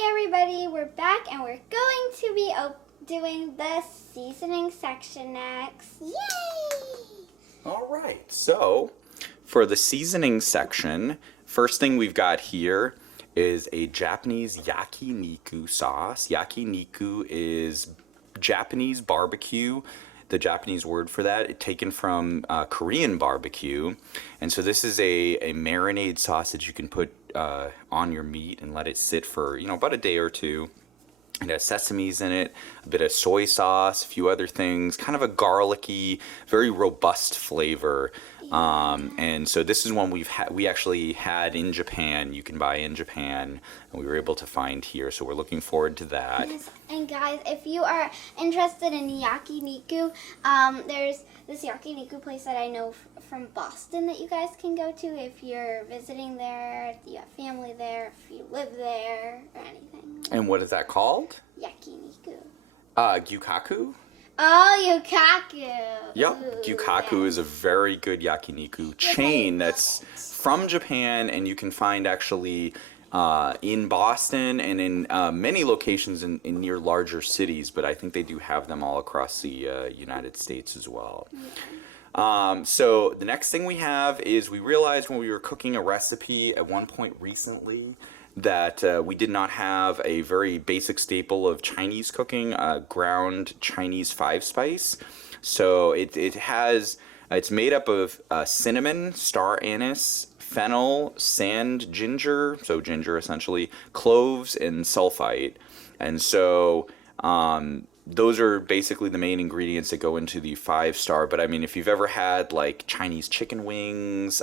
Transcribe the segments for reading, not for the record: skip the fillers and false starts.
Hi everybody, we're back and we're going to be doing the seasoning section next. Yay! All right, so for the seasoning section, first thing we've got here is a Japanese yakiniku sauce. Yakiniku is Japanese barbecue. The Japanese word for that, it's taken from Korean barbecue. And so this is a marinade sauce that you can put on your meat and let it sit for, about a day or two. It has sesames in it, a bit of soy sauce, a few other things, kind of a garlicky, very robust flavor. And so this is one we actually had in Japan. You can buy in Japan, and we were able to find here. So we're looking forward to that. Yes. And guys, if you are interested in yakiniku, there's this yakiniku place that I know from Boston that you guys can go to if you're visiting there, if you have family there, if you live there, or anything. And what is that called? Yakiniku. Gyukaku? Oh, Yukaku. Yep, Ooh, Gyukaku yes. is a very good yakiniku chain that's from Japan, and you can find actually in Boston and in many locations in near larger cities, but I think they do have them all across the United States as well. Yeah. So the next thing we have is we realized when we were cooking a recipe at one point recently that we did not have a very basic staple of Chinese cooking, ground Chinese 5-spice. So it's made up of cinnamon, star anise, fennel, sand ginger, so ginger essentially, cloves, and sulfite. And so those are basically the main ingredients that go into the 5-star. But I mean, if you've ever had like Chinese chicken wings,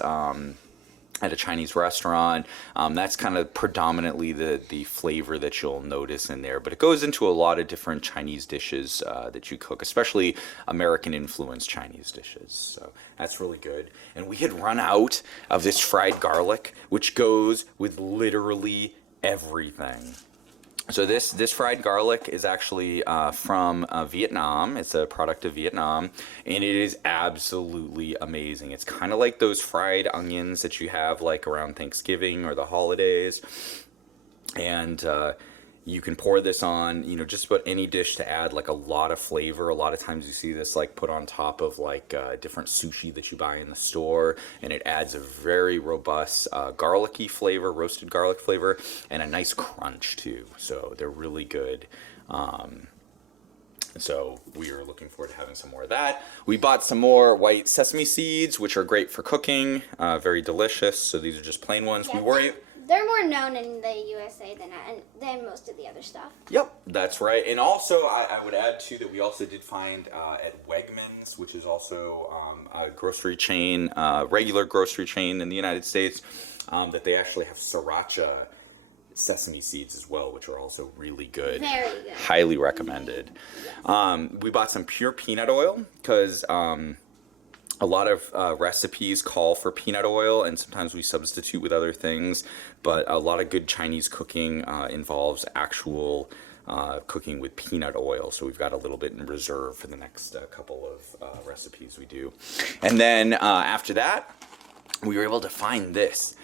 at a Chinese restaurant, that's kind of predominantly the flavor that you'll notice in there. But it goes into a lot of different Chinese dishes that you cook, especially American-influenced Chinese dishes. So that's really good. And we had run out of this fried garlic, which goes with literally everything. So this fried garlic is actually from Vietnam. It's a product of Vietnam, and it is absolutely amazing. It's kind of like those fried onions that you have like around Thanksgiving or the holidays. And you can pour this on, just about any dish to add like a lot of flavor. A lot of times you see this like put on top of like different sushi that you buy in the store, and it adds a very robust garlicky flavor, roasted garlic flavor, and a nice crunch too. So they're really good. So we are looking forward to having some more of that. We bought some more white sesame seeds, which are great for cooking, very delicious. So these are just plain ones. Yeah, they're more known in the USA than most of the other stuff. Yep, that's right. And also, I would add, too, that we also did find at Wegmans, which is also a grocery chain, regular grocery chain in the United States, that they actually have sriracha sesame seeds as well, which are also really good. Very good. Highly recommended. Yes. We bought some pure peanut oil because a lot of recipes call for peanut oil, and sometimes we substitute with other things, but a lot of good Chinese cooking involves actual cooking with peanut oil, so we've got a little bit in reserve for the next couple of recipes we do. And then after that, we were able to find this.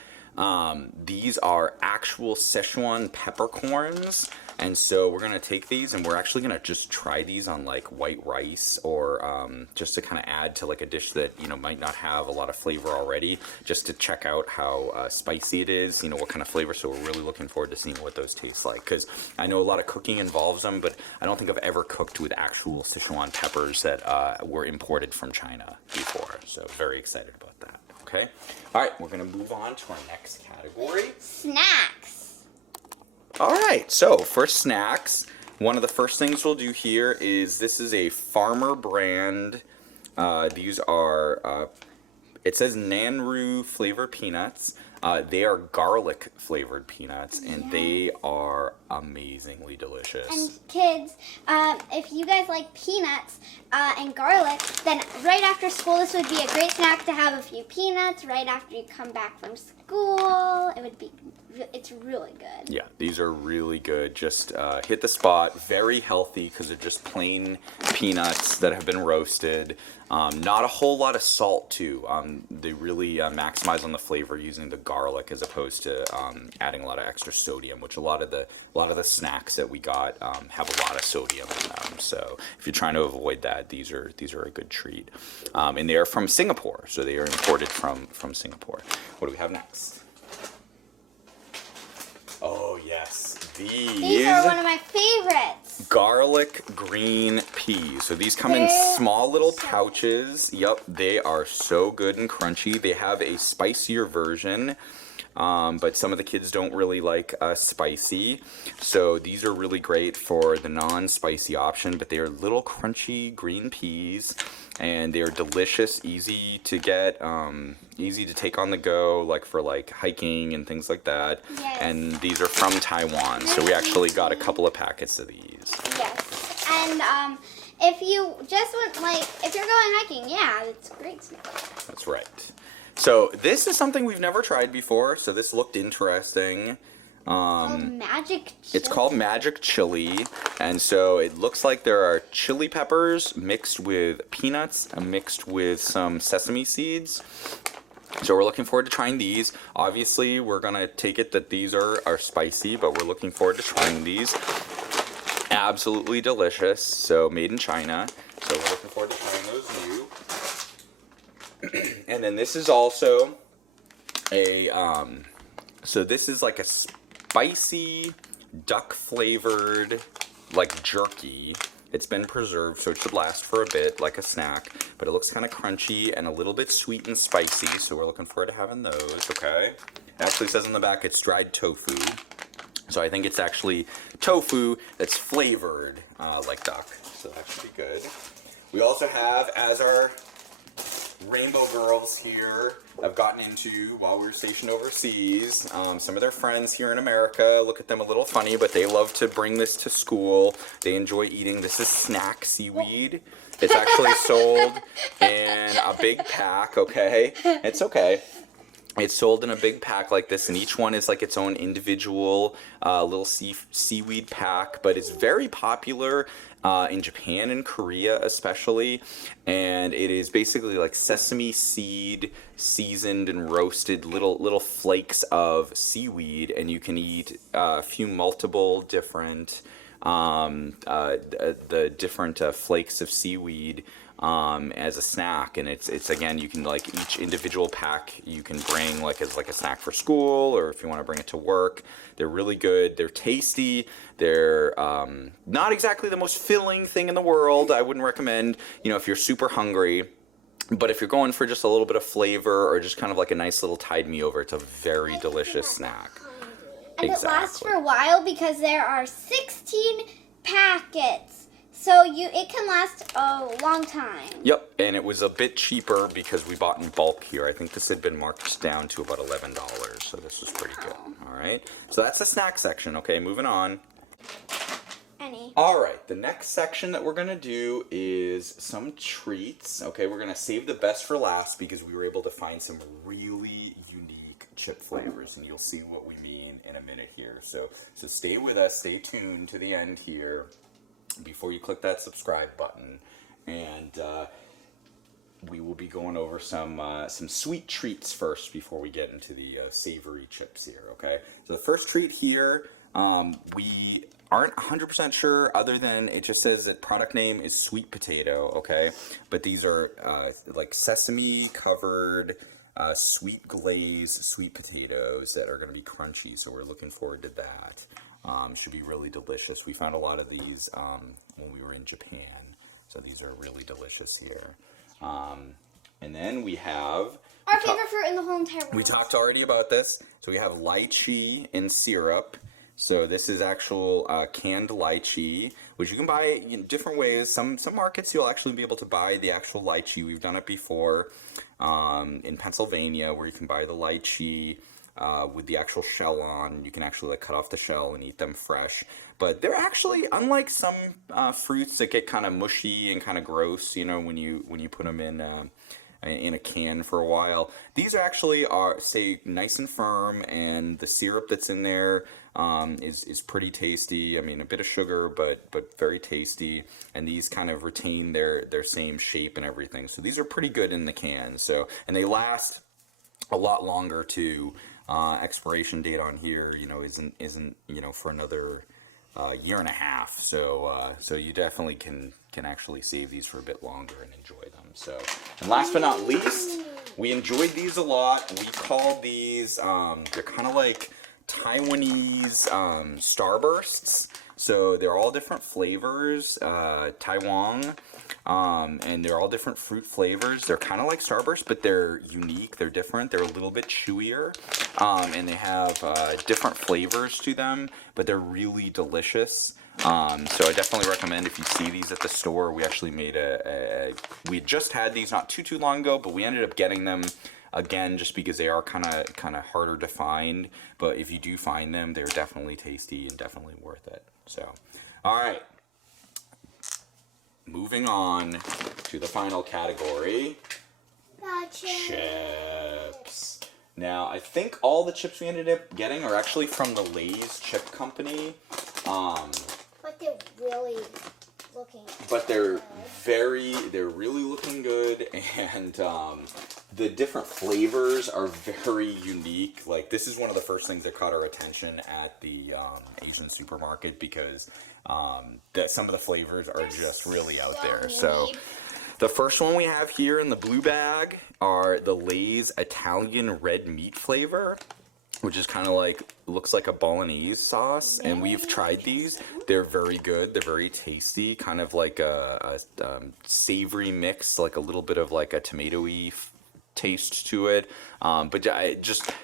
These are actual Szechuan peppercorns. And so we're going to take these and we're actually going to just try these on like white rice or just to kind of add to like a dish that, might not have a lot of flavor already, just to check out how spicy it is, what kind of flavor. So we're really looking forward to seeing what those taste like, because I know a lot of cooking involves them, but I don't think I've ever cooked with actual Szechuan peppers that were imported from China before. So very excited about that. Okay. All right. We're going to move on to our next category. Snacks. All right, so for snacks, one of the first things we'll do here is this is a Farmer brand. These are, it says Nanru flavored peanuts. They are garlic flavored peanuts, and they are amazingly delicious. And kids, if you guys like peanuts and garlic, then right after school, this would be a great snack to have a few peanuts right after you come back from school. It's really good. Yeah, these are really good. Just hit the spot. Very healthy because they're just plain peanuts. that have been roasted. Not a whole lot of salt too. They really maximize on the flavor using the garlic as opposed to adding a lot of extra sodium, which a lot of the snacks that we got have a lot of sodium in them. So if you're trying to avoid that, these are a good treat. And they are from Singapore, so they are imported from Singapore. What do we have next? Oh yes, These are one of my favorites. Garlic green peas. So these come in small little pouches. Yep, they are so good and crunchy. They have a spicier version, but some of the kids don't really like spicy. So these are really great for the non-spicy option, but they are little crunchy green peas. And they are delicious, easy to get, easy to take on the go, like for like hiking and things like that. Yes. And these are from Taiwan, so we actually got a couple of packets of these. Yes, and if you just want, like, if you're going hiking, yeah, it's a great snack. That's right. So this is something we've never tried before, so this looked interesting. It's called Magic Chili, and so it looks like there are chili peppers mixed with peanuts and mixed with some sesame seeds. So we're looking forward to trying these. Obviously, we're gonna take it that these are spicy, but we're looking forward to trying these. Absolutely delicious. So made in China. So we're looking forward to trying those new. And then this is also a so this is like a spicy duck flavored like jerky. It's been preserved, so it should last for a bit, like a snack. But it looks kind of crunchy and a little bit sweet and spicy, so we're looking forward to having those, okay? It actually says on the back it's dried tofu. So I think it's actually tofu that's flavored like duck, so that should be good. We also have, as our Rainbow Girls here have gotten into while we were stationed overseas. Some of their friends here in America look at them a little funny, but they love to bring this to school. They enjoy eating. This is snack seaweed. It's actually sold in a big pack, okay? It's okay. It's sold in a big pack like this, and each one is like its own individual little seaweed pack, but it's very popular in Japan and Korea especially, and it is basically like sesame seed seasoned and roasted little flakes of seaweed, and you can eat a few multiple different the different flakes of seaweed as a snack, and it's again, you can like each individual pack you can bring like as like a snack for school, or if you want to bring it to work. They're really good. They're tasty. They're not exactly the most filling thing in the world. I wouldn't recommend, if you're super hungry. But if you're going for just a little bit of flavor or just kind of like a nice little tide me over, it's a very delicious snack. And it lasts for a while because there are 16 packets. So it can last a long time. Yep, and it was a bit cheaper because we bought in bulk here. I think this had been marked down to about $11, so this was pretty good. All right, so that's the snack section. Okay, moving on. All right, the next section that we're going to do is some treats. Okay, we're going to save the best for last because we were able to find some really unique chip flavors, and you'll see what we mean in a minute here. So stay with us, stay tuned to the end here before you click that subscribe button, and we will be going over some sweet treats first before we get into the savory chips here, okay? So the first treat here, we aren't 100% sure, other than it just says that product name is sweet potato, okay? But these are like sesame covered sweet glaze sweet potatoes that are going to be crunchy, so we're looking forward to that. Should be really delicious. We found a lot of these when we were in Japan, so these are really delicious here. And then we have our favorite fruit in the whole entire world. We talked already about this. So we have lychee in syrup. So this is actual canned lychee, which you can buy in different ways. Some markets you'll actually be able to buy the actual lychee. We've done it before in Pennsylvania, where you can buy the lychee with the actual shell on. You can actually cut off the shell and eat them fresh. But they're actually, unlike some fruits that get kind of mushy and kind of gross, when you put them in in a can for a while. These actually stay nice and firm, and the syrup that's in there is pretty tasty. I mean, a bit of sugar, but very tasty. And these kind of retain their same shape and everything. So these are pretty good in the can. So, and they last a lot longer too. Expiration date on here, isn't for another year and a half. So you definitely can actually save these for a bit longer and enjoy them. So, and last but not least, we enjoyed these a lot. We called these they're kind of like Taiwanese Starbursts. So they're all different flavors, Taiwan, and they're all different fruit flavors. They're kind of like Starburst, but they're unique. They're different. They're a little bit chewier, and they have different flavors to them, but they're really delicious. So I definitely recommend if you see these at the store. We actually made we just had these not too long ago, but we ended up getting them again just because they are kind of harder to find. But if you do find them, they're definitely tasty and definitely worth it. So, all right. Moving on to the final category. Chips. Now, I think all the chips we ended up getting are actually from the Lay's Chip Company. But they're really looking But they're really looking good, and the different flavors are very unique. Like, this is one of the first things that caught our attention at the Asian supermarket, because some of the flavors are just really out there. So the first one we have here in the blue bag are the Lay's Italian red meat flavor, which is kind of like, looks like a bolognese sauce. And we've tried these. They're very good. They're very tasty. Kind of like a savory mix, like a little bit of like a tomatoey taste to it. But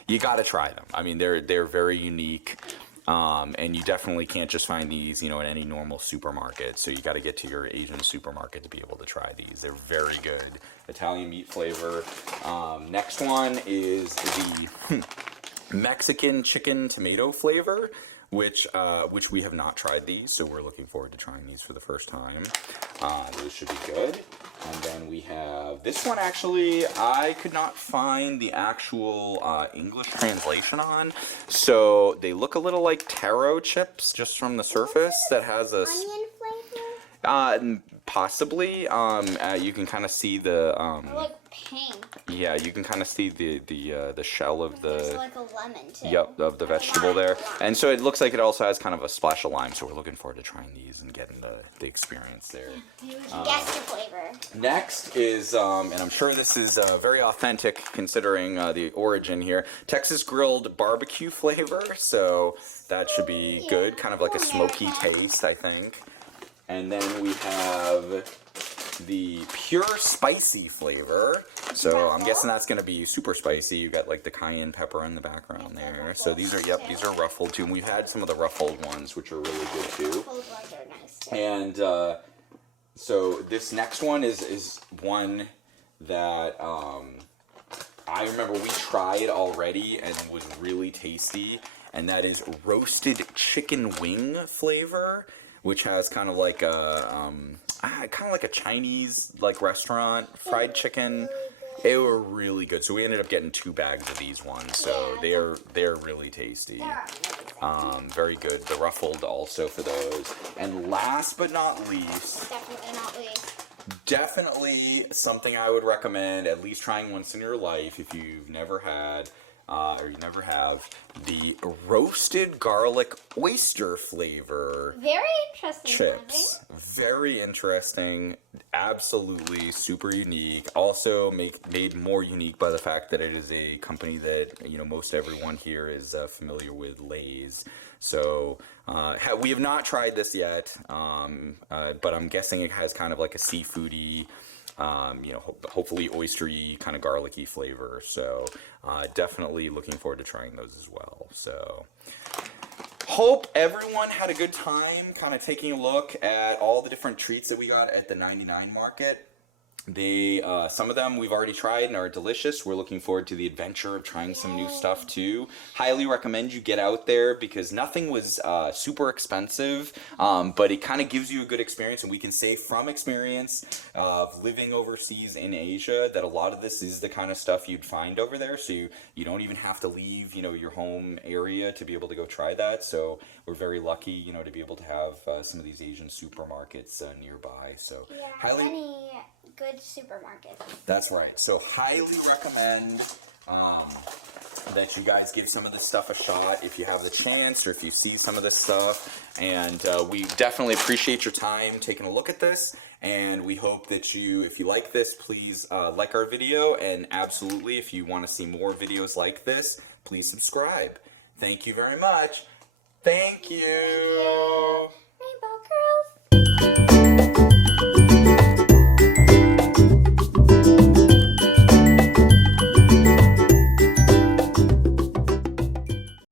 you got to try them. I mean, they're very unique. And you definitely can't just find these, in any normal supermarket. So you got to get to your Asian supermarket to be able to try these. They're very good. Italian meat flavor. Next one is the Mexican chicken tomato flavor, which we have not tried these, so we're looking forward to trying these for the first time. Those should be good. And then we have this one. Actually, I could not find the actual English translation on, so they look a little like taro chips just from the surface. That has a onion flavor. Possibly. You can kind of see the Like pink. yeah, you can kind of see the shell of There's the like a lemon too. yep, of the vegetable there. And so it looks like it also has kind of a splash of lime, so we're looking forward to trying these and getting the experience there. Guess the flavor. Next is, and I'm sure this is very authentic considering the origin here, Texas grilled barbecue flavor. So that should be good, kind of like a smoky taste, I think. And then we have the pure spicy flavor. So I'm guessing that's going to be super spicy. You got like the cayenne pepper in the background there. So these are ruffled too. And we've had some of the ruffled ones, which are really good too. Ruffled ones are nice too. And so this next one is one that I remember we tried already and was really tasty. And that is roasted chicken wing flavor, which has kind of like a Chinese like restaurant fried chicken. They were really good. So we ended up getting 2 bags of these ones. So they're really tasty. Very good. The ruffled also for those. And last but not least, definitely something I would recommend at least trying once in your life if you've never had. Or you never have, the roasted garlic oyster flavor. Very interesting. Chips. Very interesting. Absolutely super unique. Also made more unique by the fact that it is a company that most everyone here is familiar with, Lay's. So we have not tried this yet, but I'm guessing it has kind of like a seafoody, hopefully oystery, kind of garlicky flavor. So definitely looking forward to trying those as well. So hope everyone had a good time kind of taking a look at all the different treats that we got at the 99 market. They some of them we've already tried and are delicious. We're looking forward to the adventure of trying some new stuff too. Highly recommend you get out there because nothing was super expensive, but it kind of gives you a good experience. And we can say from experience of living overseas in Asia that a lot of this is the kind of stuff you'd find over there. So you don't even have to leave your home area to be able to go try that. So we're very lucky to be able to have some of these Asian supermarkets nearby. So Yeah, highly. any good supermarket. That's right. So highly recommend that you guys give some of this stuff a shot if you have the chance or if you see some of this stuff. And we definitely appreciate your time taking a look at this. And we hope that if you like this, please like our video. And absolutely, if you want to see more videos like this, please subscribe. Thank you very much. Thank you. Rainbow Girls.